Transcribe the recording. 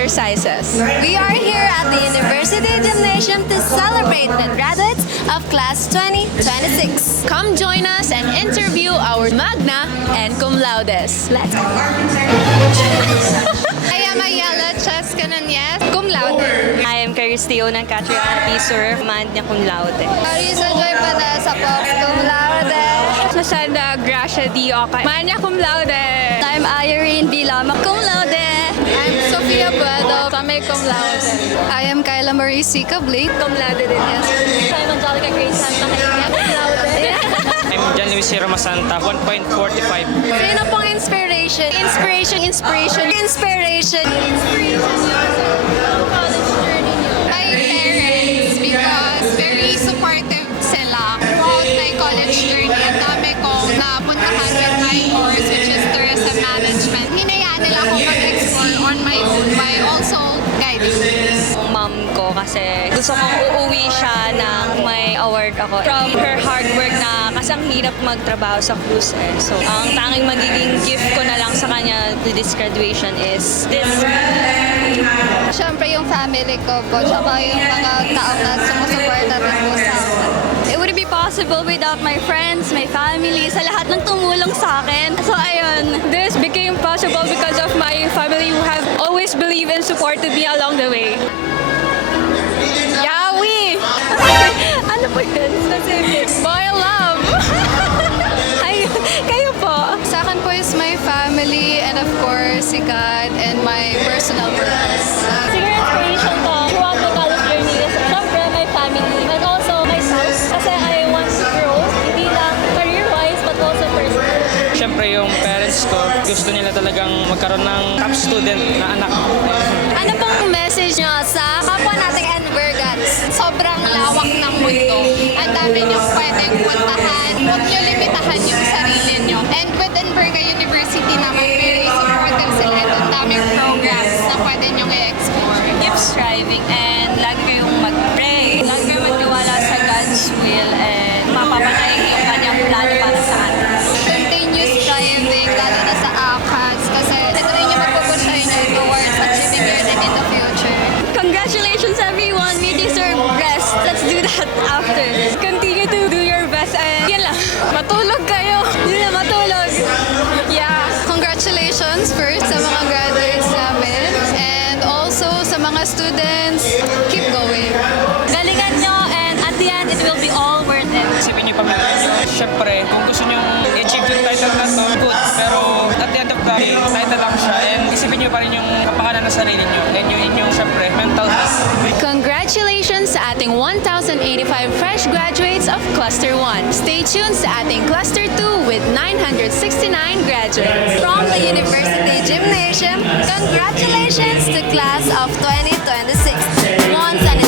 exercises. We are here at the University Gymnasium to celebrate the graduates of Class 2026. Come join us and interview our magna and cum laudes. Let's go! I am Ayala Chas Cananyes, cum laude. I am Caristeo ng Catriati Sur, magna cum laude. Arisa Joy Vanessa Fox, cum laude. Susana Gracia D. Oca, magna cum laude. I'm Irene Vilama, cum laude. I'm Sofia Buedo, kami cum laude. I am Kyla Marie Sica Blake, cum laude din, yes. I'm Angelica Grace Santa Catarina, cum laude. I'm John Luis Sierra Masanta, 1.45. Sino pong inspiration? Inspiration. My parents, because very supportive sila throughout my college journey. Ang dami kong napuntahan with my course, which is tourism management. Hinayaan nila ako mag-explore on my own by also guiding me. Ang mom ko kasi gusto kong uuwi siya ng may award ako from her hard work na kasi ang hirap magtrabaho sa cruise eh. So, ang tanging magiging gift ko na lang sa kanya to this graduation is this. Siyempre yung family ko po, tsaka yung mga taong na sumusuporta rin po sa akin. It wouldn't be possible without my friends, my family, sa lahat ng tumulong sa akin. So ayun, this became possible because of my family who have always believed and supported me along the way. Yawi! Ano po yun? Specific. Boy love! Ayun, kayo po. Sa akin po is my family and of course si God and my personal purpose. Siguro inspiration ko throughout my college journey is syempre my family and also myself. Kasi I want to grow, hindi lang career-wise but also personally. Siyempre yung parents ko, gusto nila talagang magkaroon ng top student na anak. Ano pong message nyo sa kapwa nating Envergans? Sobrang lawak ng mundo. Ang dami niyong pwedeng puntahan. Huwag niyo limitahan yung sarili niyo. And with Enverga University naman, very supportive sila. Ang daming programs na pwede niyong i-explore. Keep striving and lagi kayong mag-pray. Lagi kayong magtiwala sa God's will and mapapatayin yung kanyang plano para sa atin. Continue striving, lalo na sa ACADS, kasi ito rin yung magpupush sa inyo towards achieving your dream in the future. Congratulations everyone! You deserve rest. Let's do that after. Continue to do your best and yun lang. Matulog kayo. Yun lang, matulog. Yeah. Congratulations first sa mga graduates namin and also sa mga students, keep going. Galingan nyo and at the end, it will be all worth it. Isipin niyo pamilya niyo. Siyempre, kung gusto niyo i-achieve yung title na to, good. Pero at the end of the day, title lang siya. And isipin niyo pa rin yung kapakanan ng sarili niyo. And yung inyong, siyempre, mental health. Congratulations sa ating 1,085 fresh graduates of Cluster 1. Stay tuned sa ating Cluster 2 with 969 graduates. From the University Gymnasium, congratulations to Class of 2026. Once and